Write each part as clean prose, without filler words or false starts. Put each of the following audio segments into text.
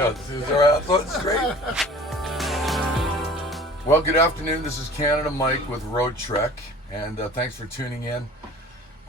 good. That's great. Well, good afternoon. This is Canada Mike with Roadtrek, and thanks for tuning in.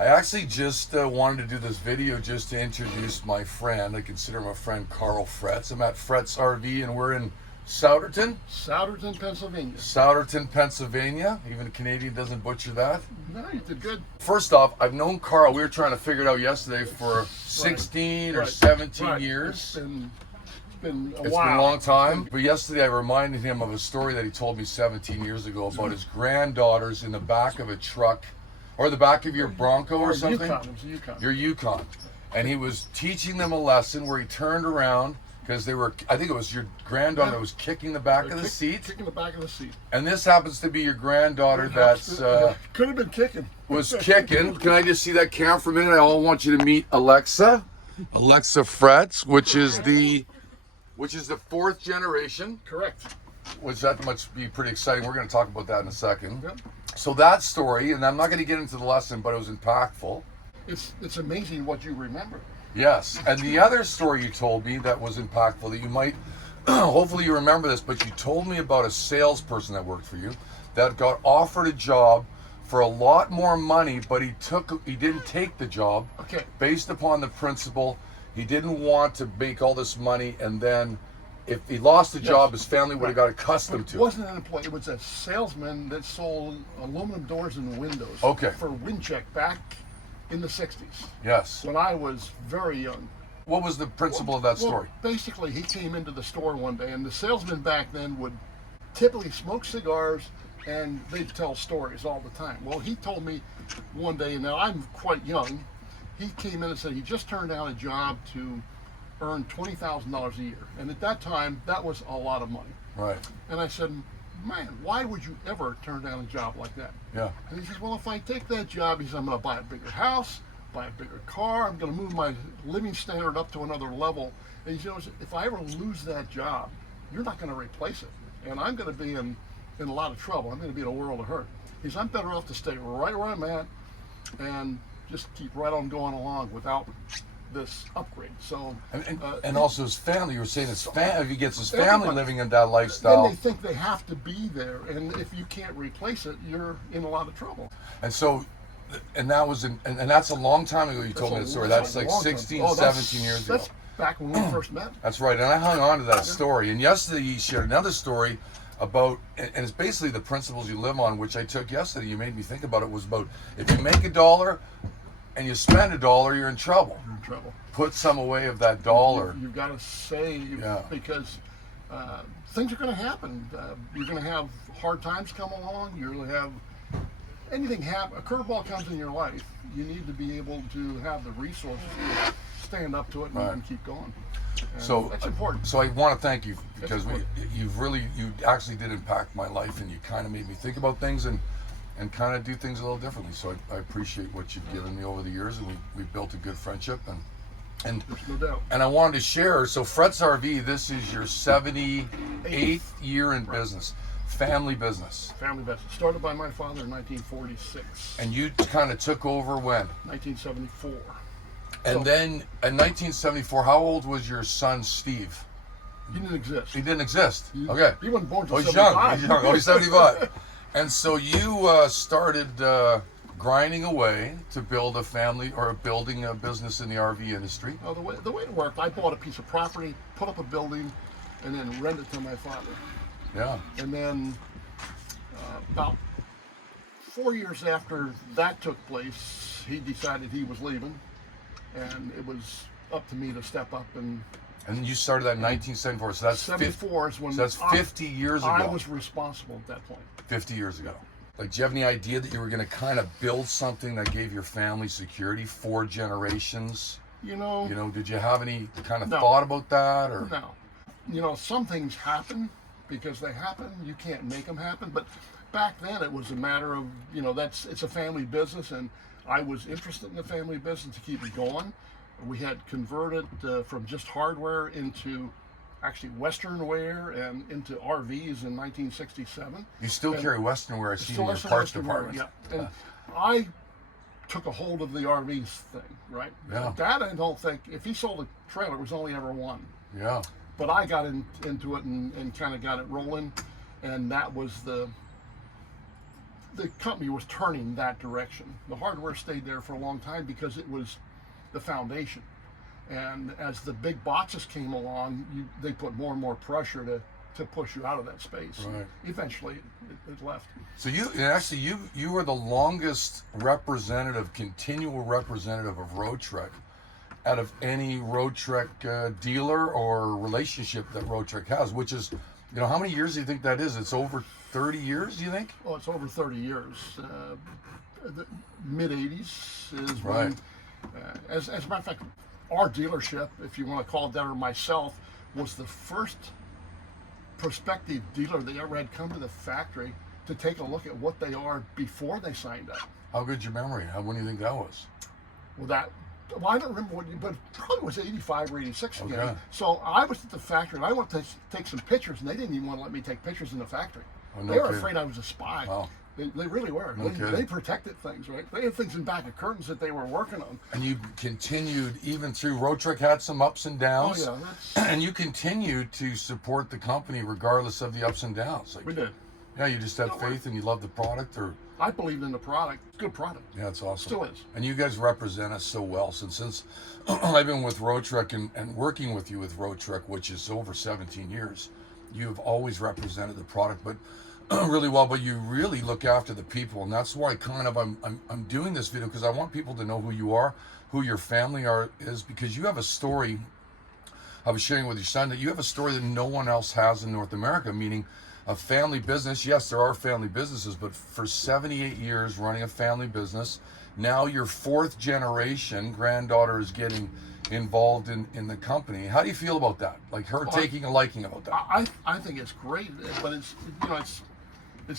I actually just wanted to do this video just to introduce my friend. I consider him a friend, Carl Fretz. I'm at Fretz RV, and we're in Souderton. Souderton, Pennsylvania. Souderton, Pennsylvania. Even a Canadian doesn't butcher that. No, you did good. First off, I've known Carl. We were trying to figure it out yesterday for 16 or 17 years. It's been a while. It's been a long time. But yesterday I reminded him of a story that he told me 17 years ago about his granddaughters in the back of a truck, or the back of your Bronco or something. Yukon. It was a Yukon. Your Yukon. And he was teaching them a lesson where he turned around because they were, I think it was your granddaughter that was kicking the back of the seat. Kicking the back of the seat. And this happens to be your granddaughter that's... could have been kicking. Was kicking. Can I just see that camera for a minute? I all want you to meet Alexa. Alexa Fretz, which is the fourth generation. Correct. Which that must be pretty exciting. We're going to talk about that in a second. Yep. So that story, and I'm not going to get into the lesson, but it was impactful. It's amazing what you remember. Yes, and the other story you told me that was impactful, that you might, hopefully you remember this, but you told me about a salesperson that worked for you that got offered a job for a lot more money, but he didn't take the job. Okay. Based upon the principle, he didn't want to make all this money, and then if he lost the job, his family would have got accustomed to it. It wasn't an employee, it was a salesman that sold aluminum doors and windows for Windcheck back in the 60s. Yes. When I was very young. What was the principle of that story? Well, basically, he came into the store one day, and the salesman back then would typically smoke cigars, and they'd tell stories all the time. Well, he told me one day, and now I'm quite young, he came in and said he just turned down a job to earn $20,000 a year. And at that time, that was a lot of money. Right. And I said, man, why would you ever turn down a job like that? Yeah. And he says, well, if I take that job, he says, I'm going to buy a bigger house, buy a bigger car, I'm going to move my living standard up to another level. And he says, if I ever lose that job, you're not going to replace it. And I'm going to be in a lot of trouble. I'm going to be in a world of hurt. He says, I'm better off to stay right where I'm at and just keep right on going along without this upgrade. So and also his family. You were saying if he gets his family living in that lifestyle, then they think they have to be there, and if you can't replace it, you're in a lot of trouble. And so, and that was and that's a long time ago. You told me the story. That's like 16, 17 years ago. That's back when we first met. That's right. And I hung on to that story. And yesterday he shared another story about, and it's basically the principles you live on, which I took yesterday. You made me think about it. Was about if you make $1 and you spend $1, you're in trouble. You're in trouble. Put some away of that dollar. You've got to save because things are going to happen. You're going to have hard times come along. You're going to have anything happen. A curveball comes in your life. You need to be able to have the resources to stand up to it and keep going. And so that's important. So I want to thank you because you actually did impact my life, and you kind of made me think about things and kind of do things a little differently. So I appreciate what you've given me over the years, and we built a good friendship. And there's no doubt. And I wanted to share. So Fretz RV, this is your 78th year in business, family business. Family business. Started by my father in 1946. And you kind of took over when? 1974. And then in 1974, how old was your son Steve? He didn't exist. He didn't exist. Okay. He wasn't born until he's 75. Young. Oh, he's 75. And so you started grinding away to build a family or building a business in the RV industry. Oh, the way it worked, I bought a piece of property, put up a building, and then rent it to my father. Yeah. And then about 4 years after that took place, he decided he was leaving, and it was up to me to step up and. And you started that in 1974, so that's 74 is when. So that's 50 years ago. I was responsible at that point. 50 years ago. Like, do you have any idea that you were going to kind of build something that gave your family security 4 generations? You know, did you have any kind of thought about that, or? No. Some things happen because they happen. You can't make them happen. But back then, it was a matter of, it's a family business, and I was interested in the family business to keep it going. We had converted from just hardware into actually Western wear and into RVs in 1967. You still carry Western wear, I see in your parts department. Yeah. And I took a hold of the RVs thing, right? Yeah. Dad, I don't think, if he sold a trailer, it was only ever one. Yeah. But I got into it and kind of got it rolling, and that was the company was turning that direction. The hardware stayed there for a long time because it was the foundation. And as the big boxes came along, they put more and more pressure to push you out of that space. Right. Eventually, it left. So you were the longest continual representative of Roadtrek out of any Roadtrek dealer or relationship that Roadtrek has, which is, how many years do you think that is? It's over 30 years, do you think? Oh, it's over 30 years. The mid 80s is right. When, as a matter of fact, our dealership, if you want to call it that, or myself, was the first prospective dealer that ever had come to the factory to take a look at what they are before they signed up. How good's your memory? When do you think that was? Well, I don't remember but it probably was 85 or 86 again. Okay. So I was at the factory and I went to take some pictures, and they didn't even want to let me take pictures in the factory. Oh, no they were kidding. afraid I was a spy. Wow. They really were. No They protected things, right? They had things in back of curtains that they were working on. And you continued even through Roadtrek had some ups and downs. Oh yeah, and you continued to support the company regardless of the ups and downs. We did. Yeah, you just had faith and you loved the product, or I believed in the product. Good product. yeah, it's awesome. Still is. And you guys represent us so well. Since I've been with Roadtrek and working with you with Roadtrek, which is over 17 years, you've always represented the product, but really well. But you really look after the people, and that's why I'm doing this video, because I want people to know who you are, who your family is, because you have a story. I was sharing with your son that you have a story that no one else has in North America, meaning a family business. Yes, there are family businesses, but for 78 years running a family business, now your fourth generation granddaughter is getting involved in the company. How do you feel about that? Like her taking a liking about that? I think it's great, but it's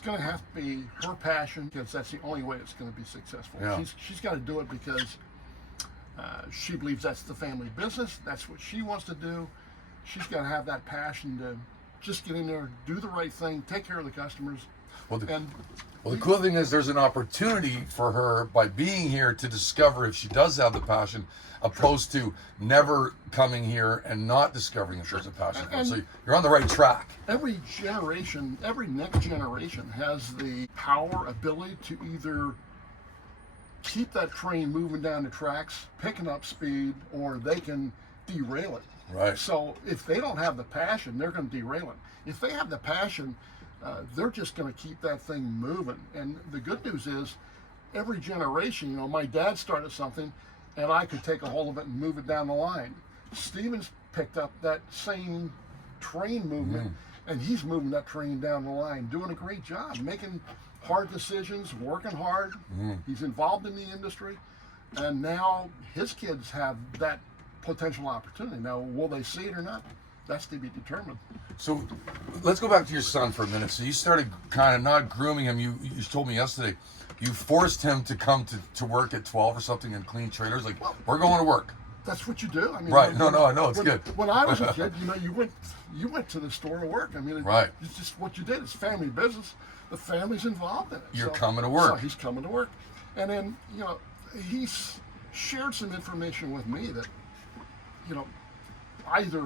going to have to be her passion, because that's the only way it's going to be successful. Yeah. She's got to do it because she believes that's the family business. That's what she wants to do. She's got to have that passion to just get in there, do the right thing, take care of the customers. Well, the cool thing is there's an opportunity for her by being here to discover if she does have the passion, opposed to never coming here and not discovering if there's a passion. So you're on the right track. Every next generation has the power, ability to either keep that train moving down the tracks, picking up speed, or they can derail it. Right. So if they don't have the passion, they're going to derail it. If they have the passion, they're just going to keep that thing moving. And the good news is, every generation, my dad started something, and I could take a hold of it and move it down the line. Steven's picked up that same train movement, and he's moving that train down the line, doing a great job, making hard decisions, working hard. He's involved in the industry, and now his kids have that potential opportunity. Now, will they see it or not? That's to be determined. So let's go back to your son for a minute. So you started kind of not grooming him. You told me yesterday you forced him to come to work at 12 or something and clean trailers. Like, we're going to work. That's what you do. I mean, right. No, I know. It's good. When I was a kid, you went to the store to work. I mean, right. It's just what you did. It's family business. The family's involved in it. You're coming to work. So he's coming to work. And then, he's shared some information with me that, I either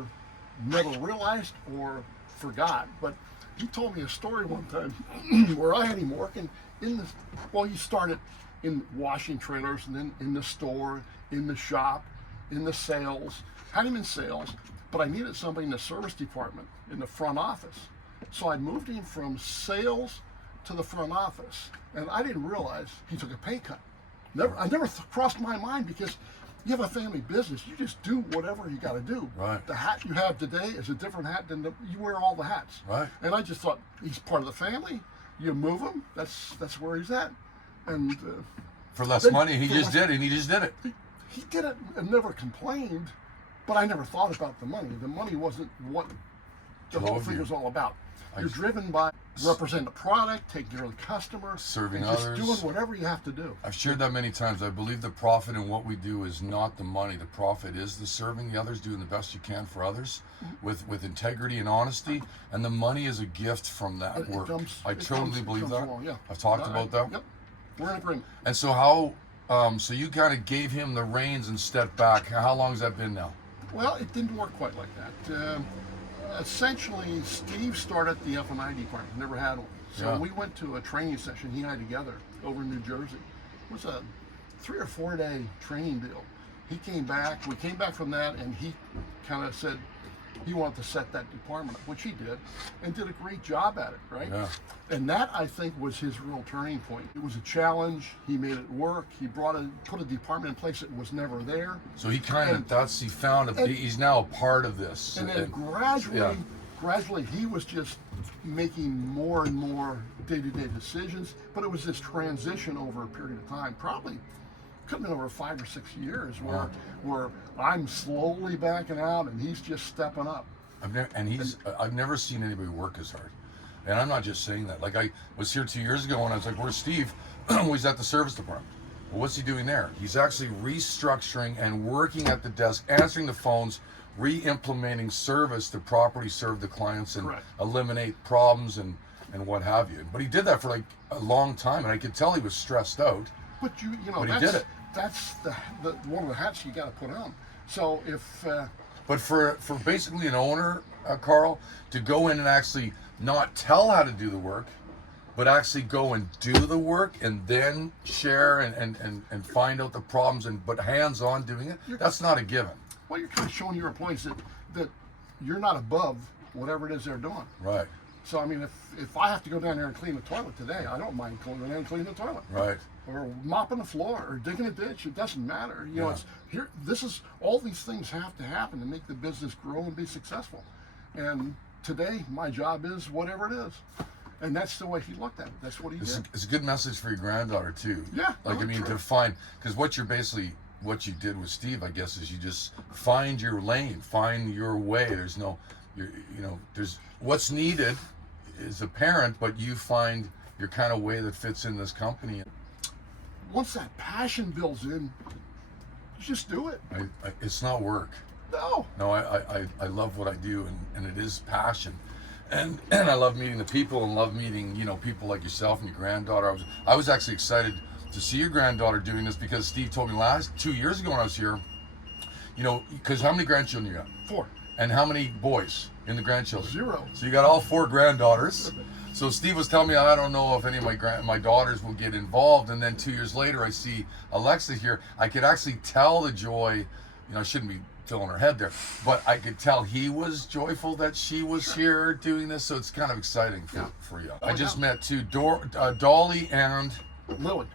never realized or forgot. But he told me a story one time where I had him working he started in washing trailers, and then in the store, in the shop, in the sales. Had him in sales, but I needed somebody in the service department, in the front office. So I moved him from sales to the front office, and I didn't realize he took a pay cut. I never crossed my mind, because you have a family business. You just do whatever you got to do. Right. The hat you have today is a different hat than you wear all the hats. Right. And I just thought, he's part of the family. You move him. That's where he's at. And for less money, he just did it. He did it and never complained. But I never thought about the money. The money wasn't what the whole thing was all about. You're driven by representing the product, taking care of the customer, serving and just others, doing whatever you have to do. I've shared that many times. I believe the profit in what we do is not the money. The profit is the serving the others, doing the best you can for others, with integrity and honesty, and the money is a gift from that work. I totally believe that. Yeah. I've talked about that. Yep, we're in agreement. And so how? So you kind of gave him the reins and stepped back. How long has that been now? Well, it didn't work quite like that. Essentially, Steve started the F&I department, never had one. So Yeah. we went to a training session he had together over in New Jersey. It was a 3 or 4 day training deal. He came back, we came back from that, and he kind of said he wanted to set that department up, which he did, and did a great job at it, right? Yeah. And that, I think, was his real turning point. It was a challenge. He made it work. He put a department in place that was never there. So he kind of, he found, he's now a part of this. And then gradually, he was just making more and more day-to-day decisions. But it was this transition over a period of time, probably could have been over 5 or 6 years, where I'm slowly backing out and he's just stepping up. I've never seen anybody work as hard. And I'm not just saying that. Like, I was here 2 years ago and I was like, where's Steve? Well, he's at the service department. Well, what's he doing there? He's actually restructuring and working at the desk, answering the phones, re-implementing service to properly serve the clients and Correct. eliminate problems and what have you. But he did that for like a long time, and I could tell he was stressed out. But you know, But he did it. That's the one of the hats you got to put on. So if But for basically an owner, Carl, to go in and actually not tell how to do the work, but actually go and do the work and then share and find out the problems but hands-on doing it, that's not a given. well, you're kind of showing your employees that you're not above whatever it is they're doing. Right, So I mean, if I have to go down there and clean the toilet today, I don't mind going down there and cleaning the toilet. right. Or mopping the floor, or digging a ditch. It doesn't matter. You know, Yeah. it's here. This is all these things have to happen to make the business grow and be successful. And today, my job is whatever it is, and that's the way he looked at it. That's what he did. It's a good message for your granddaughter too. Yeah, Like, I mean, true. to find, because what you did with Steve, I guess, is you just find your lane, find your way. There's no, there's what's needed is apparent, but you find your kind of way that fits in this company. Once that passion builds in, you just do it. It's not work. No. No, I love what I do, and it is passion, and I love meeting the people and love meeting people like yourself and your granddaughter. I was actually excited to see your granddaughter doing this because Steve told me 2 years ago when I was here, because how many grandchildren you got? 4. And how many boys in the grandchildren? 0. So you got all 4 granddaughters. So Steve was telling me, I don't know if any of my daughters will get involved. And then 2 years later, I see Alexa here. I could actually tell the joy. I shouldn't be filling her head there, but I could tell he was joyful that she was here doing this. So it's kind of exciting for you. I just met 2, Dolly and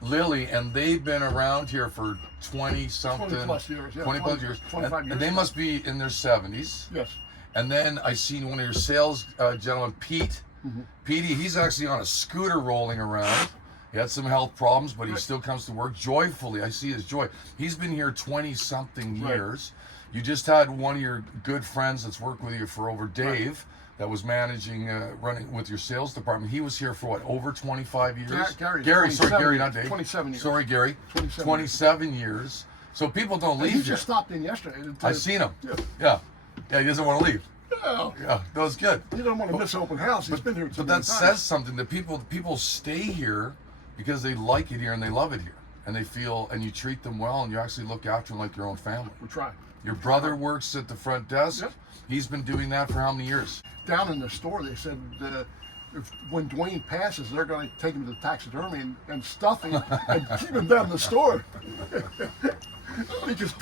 Lily, and they've been around here for 20-something. 20 plus years. Yeah, 20 plus years. 25 years. And they must be in their 70s. Yes. And then I seen one of your sales gentlemen, Pete. Mm-hmm. Petey, he's actually on a scooter rolling around. He had some health problems, but he still comes to work joyfully. I see his joy. He's been here 20-something years. You just had one of your good friends that's worked with you for over, Dave, that was managing, running with your sales department. He was here for what, over 25 years? Gary, sorry, Gary, not Dave. 27 years. Sorry, Gary. 27 years. So people don't leave He here. just stopped in yesterday. I seen him. Yeah. Yeah, he doesn't want to leave. Yeah. Yeah, that was good. You don't want to miss open house. He's been here too But many that times. says something that people stay here because they like it here and they love it here. And they feel, and you treat them well and you actually look after them like your own family. We try. Your brother works at the front desk. Yep. He's been doing that for how many years? Down in the store, they said when Dwayne passes, they're going to take him to the taxidermy and stuff him and keep him down in the store. Because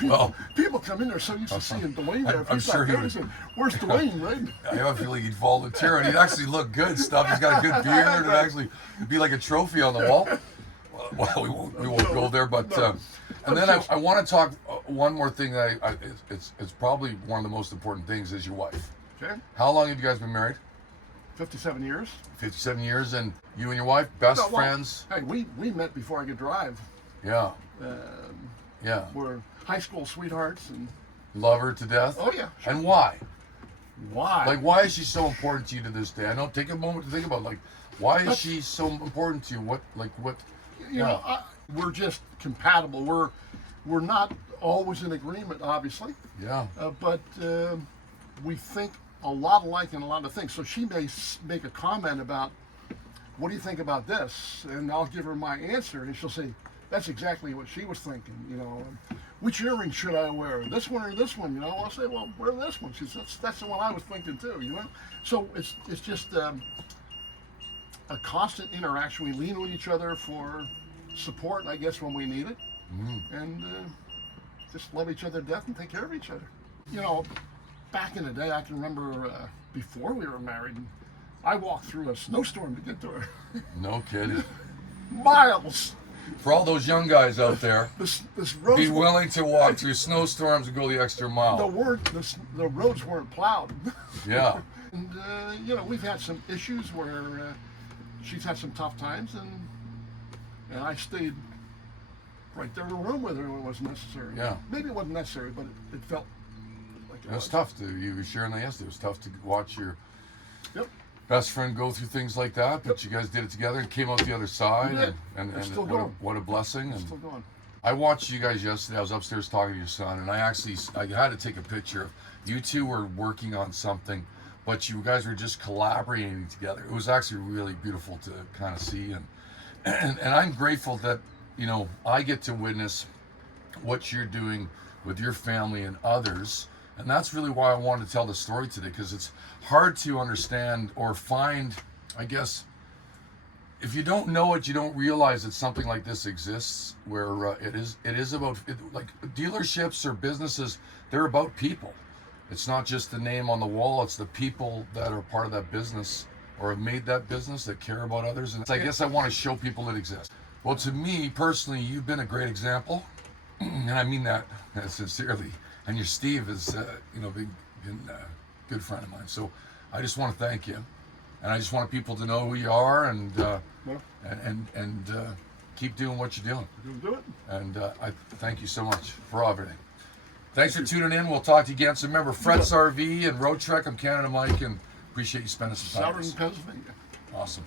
people come in there so used to seeing Dwayne there. If I'm he's sure not he there, would. they say, "Where's Dwayne?" Right? I have a feeling he'd volunteer and he'd actually look good stuff. He's got a good beard and actually be like a trophy on the wall. Well, we won't go there, but and then I want to talk one more thing that it's probably one of the most important things is your wife. Okay. How long have you guys been married? 57 years. 57 years, and you and your wife, best No, well, friends? Hey, we met before I could drive. Yeah. Yeah. We're high school sweethearts, and Love her to death? oh yeah. Sure. And why? Why? Like, why is she so important to you to this day? I know, take a moment to think about, like, why is she so important to you? What? You know, we're just compatible. We're not always in agreement, obviously, Yeah. but we think a lot alike in a lot of things. So she may make a comment about, "What do you think about this?" And I'll give her my answer, and she'll say, "That's exactly what she was thinking." You know, which earring should I wear? This one or this one? You know, I'll say, well, wear this one. She says, that's the one I was thinking too. You know, so it's just a constant interaction. We lean on each other for support, I guess, when we need it, and just love each other to death and take care of each other. You know, back in the day, I can remember before we were married, I walked through a snowstorm to get to her. No kidding. Miles. For all those young guys out there, This road. be willing to walk through snowstorms and go the extra mile. The roads weren't plowed. Yeah. And you know, we've had some issues where she's had some tough times, and I stayed right there in the room with her when it was necessary. Yeah. Maybe it wasn't necessary, but it felt like it It was tough you were sharing that yesterday. It was tough to watch your Yep. best friend go through things like that, but you guys did it together and came out the other side, We did. and It's still what, going. what a blessing. It's And still going. I watched you guys yesterday. I was upstairs talking to your son, and I had to take a picture of you two were working on something, but you guys were just collaborating together. It was actually really beautiful to kind of see, and I'm grateful that, you know, I get to witness what you're doing with your family and others. And that's really why I wanted to tell the story today, because it's hard to understand or find, I guess, if you don't know it, you don't realize that something like this exists, where it is about, like dealerships or businesses, they're about people. It's not just the name on the wall, it's the people that are part of that business or have made that business that care about others. And I guess I want to show people it exists. Well, to me personally, you've been a great example, and I mean that sincerely. And your Steve is, you know, been a good friend of mine. So I just want to thank you, and I just want people to know who you are, and keep doing what you're doing. You do it. And I thank you so much for everything. Thanks for tuning in. We'll talk to you again. So remember, Fretz RV and Roadtrek. I'm Canada Mike, and appreciate you spending some time with Souderton, us. Pennsylvania. Awesome.